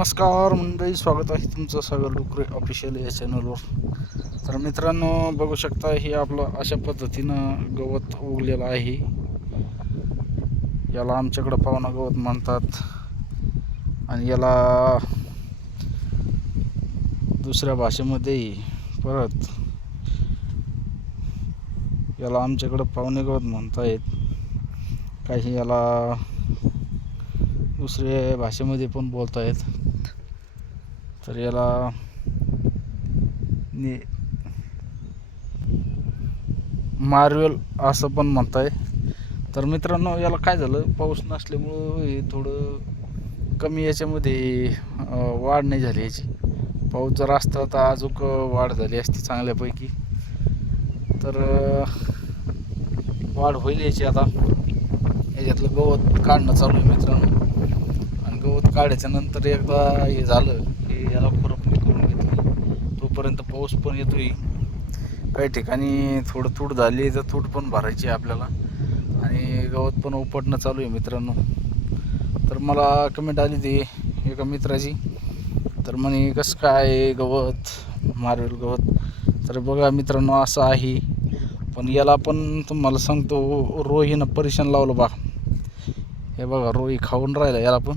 नमस्कार मंडळी स्वागत आहे तुमचं सागर डुकरे ऑफिशियल या चॅनलवर तर मित्रांनो बघू शकता हे आपलं अशा पद्धतीनं गवत उगलेलं आहे. याला आमच्याकडं पाहुणा गवत म्हणतात. आणि याला दुसऱ्या भाषेमध्ये परत याला आमच्याकडं पावणे गवत म्हणतायत. काही याला दुसऱ्या भाषेमध्ये पण बोलता येत तर याला नि मार्वेल असं पण म्हणताय. तर मित्रांनो याला काय झालं? पाऊस नसल्यामुळं हे थोडं कमी याच्यामध्ये वाढ नाही झाली याची. पाऊस जर असता तर अजूक वाढ झाली असती चांगल्यापैकी. तर वाढ होईल याची आता. याच्यातलं गवत काढणं चालू आहे मित्रांनो. काढायच्या नंतर एकदा हे झालं की याला खुरपणी करून घेतली. तोपर्यंत पाऊस पण येतोय. काही ठिकाणी थोडं तूट झाली तर तूट पण भरायची आहे आपल्याला. आणि गवत पण उपटणं चालू आहे मित्रांनो. तर मला कमेंट आली ती एका मित्राची. तर म्हणे कसं काय आहे गवत? मारवेल गवत? तर बघा मित्रांनो असं आहे. पण याला पण तुम्हाला सांगतो रोहीनं परेशान लावलं बा. हे बघा रोही खाऊन राहिला याला पण.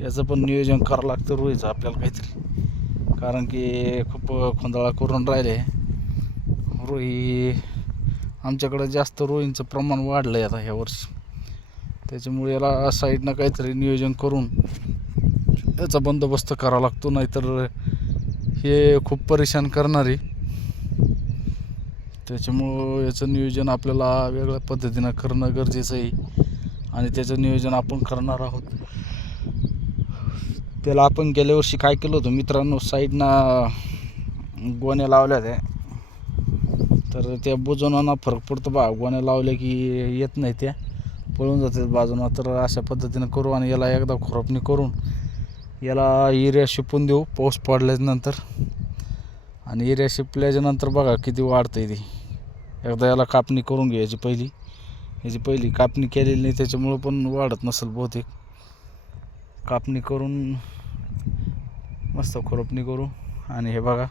याचं पण नियोजन करावं लागतं रोहीचं आपल्याला काहीतरी. कारण की खूप खोंदळा करून राहिले. रोही आमच्याकडं जास्त रोहींचं प्रमाण वाढलं आहे आता ह्या वर्षी. त्याच्यामुळे याला साईडनं काहीतरी नियोजन करून याचा बंदोबस्त करावा लागतो नाहीतर हे खूप परेशान करणारे. त्याच्यामुळं याचं नियोजन आपल्याला वेगळ्या पद्धतीनं करणं गरजेचं आहे. आणि त्याचं नियोजन आपण करणार आहोत. त्याला आपण गेल्या वर्षी काय केलं होतं मित्रांनो? साईडनं गोण्या लावल्या होत्या. तर त्या बुजवणांना फरक पडतो बा. गोण्या लावल्या की येत नाही त्या. पळून जातात बाजूनं. तर अशा पद्धतीनं करू आणि याला एकदा खुरपणी करून याला एरिया शिपून देऊ. पाऊस पडल्यानंतर आणि एरिया शिपल्याच्या नंतर बघा किती वाढतं ती. एकदा याला कापणी करून घ्यायची पहिली. याची पहिली कापणी केलेली नाही त्याच्यामुळं पण वाढत नसेल बहुतेक. कापणी करून मस्त खुरपणी करू आणि हे बघा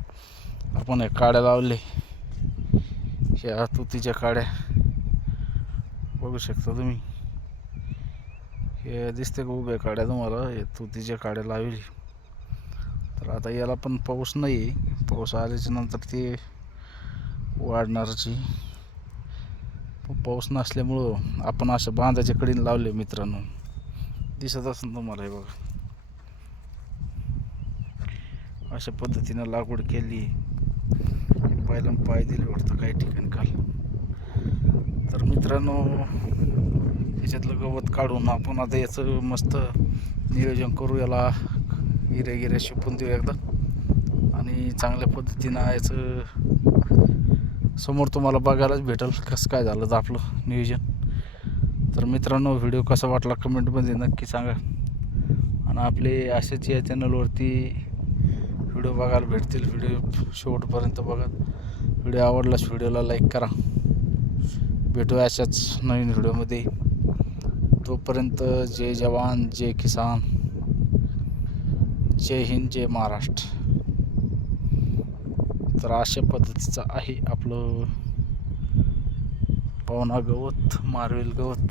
आपण हे काड्या लावले. ह्या तुतीच्या काड्या. बघू शकता तुम्ही. हे दिसते का उभ्या काड्या तुम्हाला? हे तुतीच्या काड्या लावली. तर आता याला पण पाऊस नाही आहे पाऊस आल्याच्यानंतर ते वाढणारची पाऊस नसल्यामुळं आपण अशा बांधाच्या कडीने लावले मित्रांनो. दिसत असेल तुम्हाला हे बघा. अशा पद्धतीनं लागवड केली. पहिला पाय दिले वाटतं काही ठिकाणी काल. तर मित्रांनो त्याच्यातलं गवत काढून आपण आता याचं मस्त नियोजन करू. याला गिऱ्या गिरे शिपून देऊ एकदा. आणि चांगल्या पद्धतीनं याचं समोर तुम्हाला बघायलाच भेटेल कसं काय झालं तर आपलं नियोजन. तर मित्रांनो व्हिडिओ कसा वाटला कमेंटमध्ये नक्की सांगा. आणि आपले असेच या चॅनलवरती व्हिडिओ बघायला भेटतील व्हिडिओ शेवटपर्यंत बघा व्हिडिओ आवडलाच व्हिडिओला लाईक करा. भेटूया अशाच नवीन व्हिडिओमध्ये. तोपर्यंत जय जवान जय किसान. जय हिंद जय महाराष्ट्र. तर अशा पद्धतीचं आहे आपलं. पवना गवत मारवेल गवत.